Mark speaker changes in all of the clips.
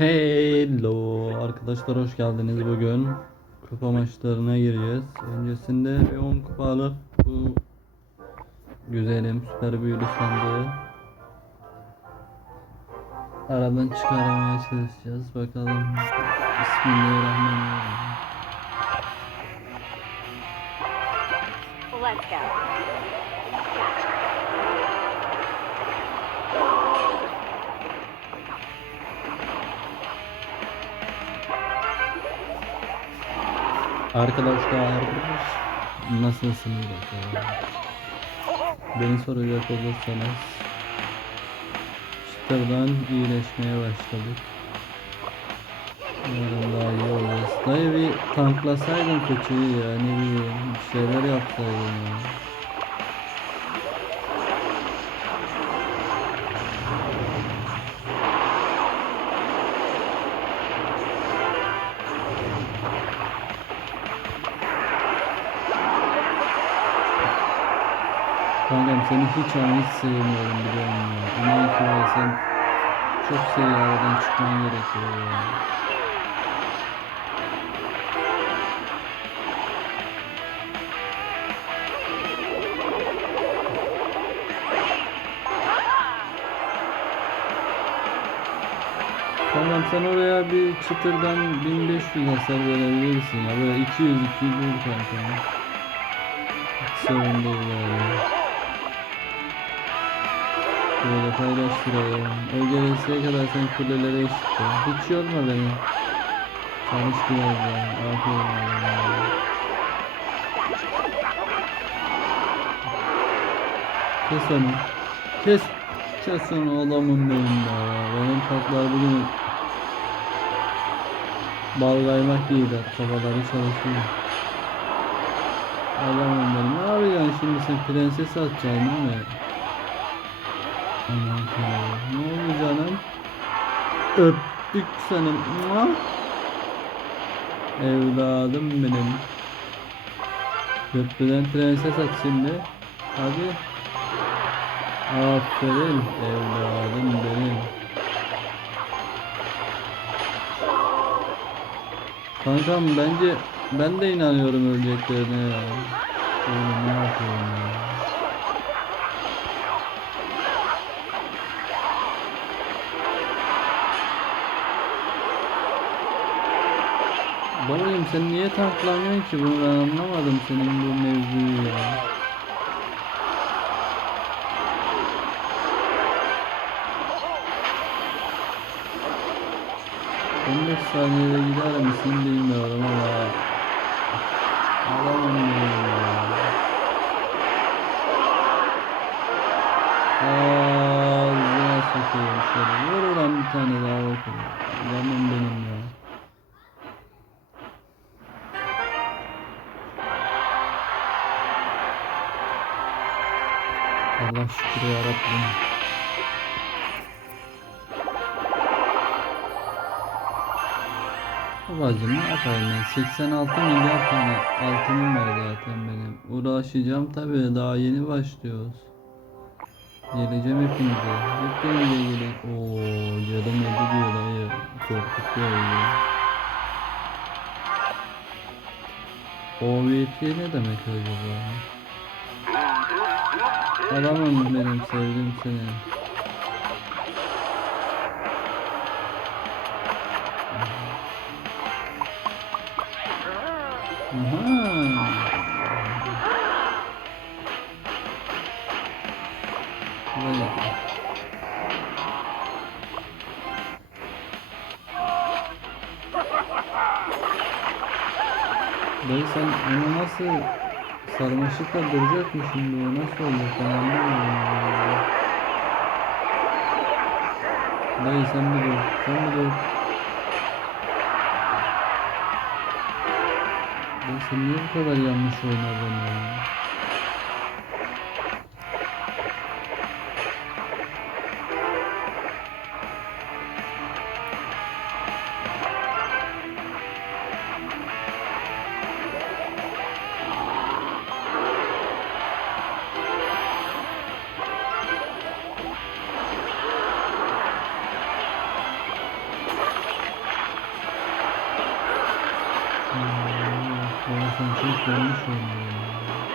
Speaker 1: Hello arkadaşlar hoş geldiniz bugün kupa maçlarına gireceğiz. Öncesinde bir 10 kupa alıp bu güzelim süper büyülü sandığı aradan çıkarmaya çalışacağız. Bakalım. Bismillahirrahmanirrahim.
Speaker 2: Let's go.
Speaker 1: Arkadaşlar nasılsınız bakalım? Beni soracak olursanız çıtırdan iyileşmeye başladık. Umarım daha iyi olacağız. Dayı bir tanklasaydın kötüyü ya ne bileyim bir şeyler yapsaydın ya. Kankam seni hiç ama hiç sevmiyorum biliyor musun ya. İnan ki sen çok seri aradan çıkman gerekiyor ya. Tamam sen oraya bir çıtırdan 1500 hasar verebilirsin ya böyle 200 200 vur kanka. Hiç sorun değil yani. Böyle paylaştıralım. O gelesiye kadar sen kulelere eşitle. Hiç yorma beni. Çalış biraz ya. Aferin ya. Kes onu. Kes. Kes onu adamım benim ya. Benim taklar bugün bal kaymak giyiler. Kafaları çalışıyor. Adamım benim. Ne yapacaksın şimdi sen prenses atacaksın değil mi? Ne oldu canım? Öptük seni. Evladım benim. Köprüden prenses at şimdi. Hadi. Aferin evladım benim. Kankam bence ben de inanıyorum öleceklerine ya. Oğlum ne yapıyorum ya. Babacım sen niye tanklamıyorsun ki bunu ben anlamadım senin bu mevzuyu ya. On beş saniyede gider misin bilmiyorum ama benim ya. Ağzına sokayım şöyle. Vur ulan bir tane daha bakalım. Alamam benim ya. Allah şükür ya Rabbim. Babacım ne yapayım ben? 86 milyar tane altınım var zaten benim. Uğraşacağım tabii daha yeni başlıyoruz. Geleceğim hepinize. Hepinize gelin Ooo cadım öldü diyor dayı. Korkutuyor ya OVP ne demek acaba? Adamım benim sevdim seni Aha. Böyle. Dayı sen onu nasıl sarmaşıkla duracak mı şimdi o nasıl olacak? Ben ya. Dayı sen bir dur. Sen bir dur. Dayı sen niye bu kadar yanlış oynadın ya oynuyorsun.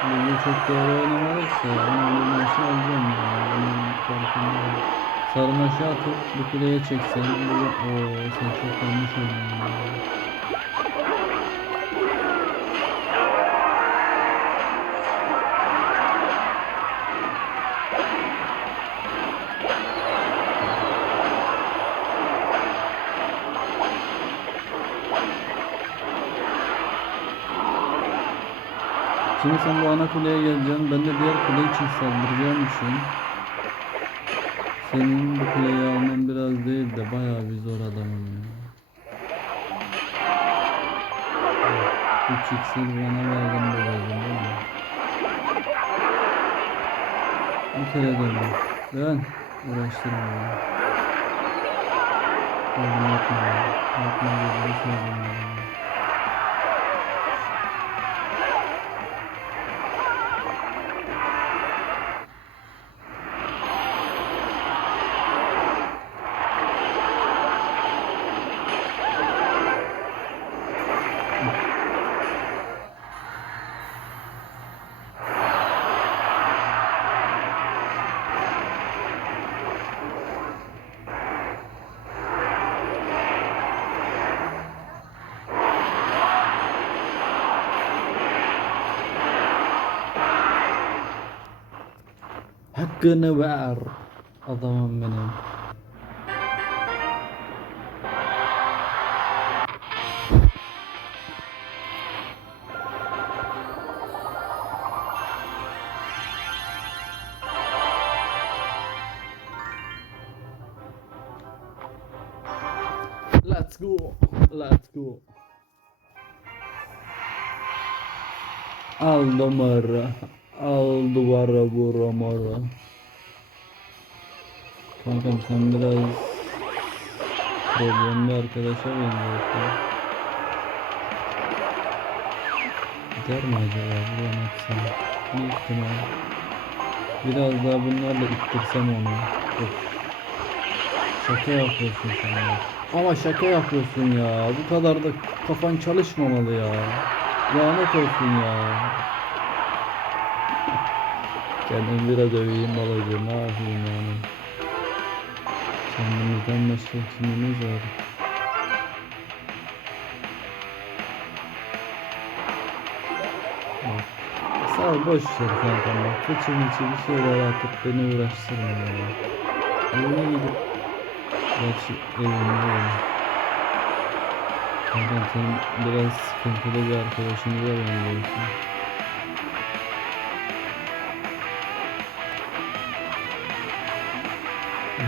Speaker 1: Bugün çok doğru oynamadık da ama bu maçı alacağım ya. Bunun farkındayım. Sarı maçı atıp bu kuleye çeksen. Bugün ooo sen çok yanlış oynuyorsun. Şimdi sen bu ana kuleye geleceksin. Ben de diğer kule için saldıracağım için senin bu kuleyi alman biraz değil de bayağı bir zor adamım ya. 3 iksir bana verdin babacım değil mi? Bir kere döndüm. Ben uğraştırma beni. Oğlum yapma ya. Yapma gözünü seveyim Hakkını ver. Adamım benim. Let's go. Let's go. Al numara. Al duvara mara. Kankam sen biraz problemli arkadaşa benziyorsun. Gider mi acaba buradan atsam? Bir ihtimal. Biraz daha bunlarla ittirsem onu. Yok. Şaka yapıyorsun sen ya. Ama şaka yapıyorsun ya. Bu kadar da kafan çalışmamalı ya. Lanet olsun ya. Kendimi biraz öveyim babacığım. Ne yapayım yani. Kendimizden başka kimimiz var? Bak, Sağ boş ver kankam bak. Fıçı mıçı bir şeyler atıp beni uğraştırma ya. Evine gidip Gerçi evinde öyle. Kankam sen biraz sıkıntılı bir arkadaşımıza benziyorsun. Ya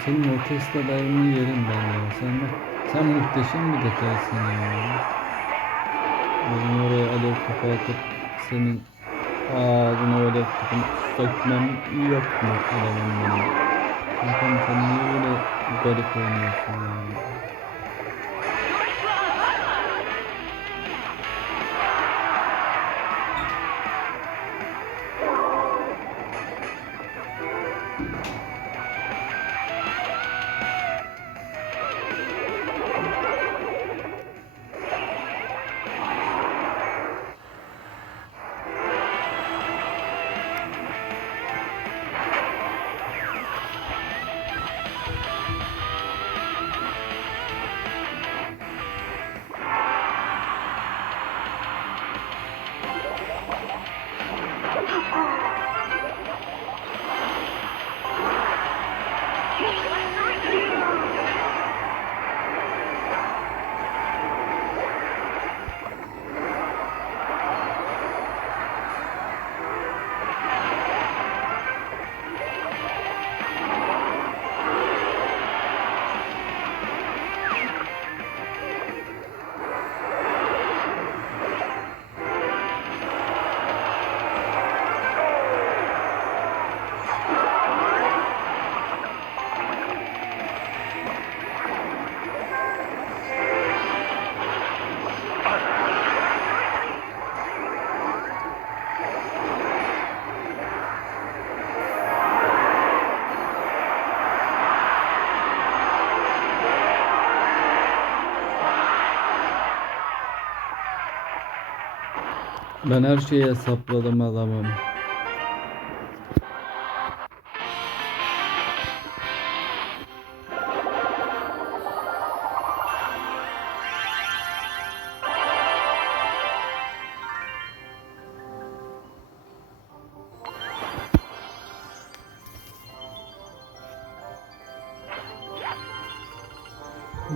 Speaker 1: Senin o Tesla'larını yerim ben ya. Sen, sen muhteşem bir detaysın ya. Benim oraya alev topu atıp senin ağzına alev topunu sökmem yok mu adamım benim? Kankam sen niye böyle garip oynuyorsun ya? Ben her şeyi hesapladım adamım.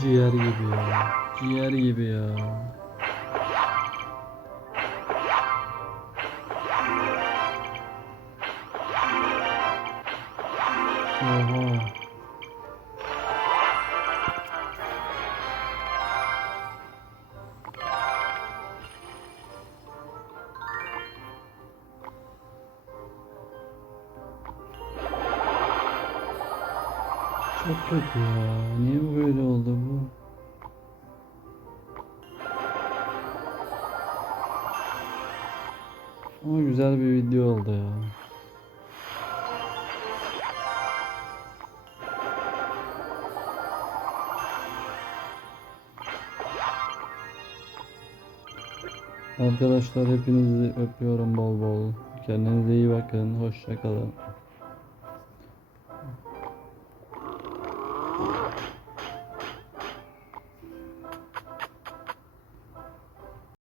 Speaker 1: Ciğer gibi ya. Ciğer gibi ya. Oha. Çok kötü ya. Niye böyle oldu bu? Ama güzel bir video oldu ya. Arkadaşlar hepinizi öpüyorum bol bol. Kendinize iyi bakın. Hoşça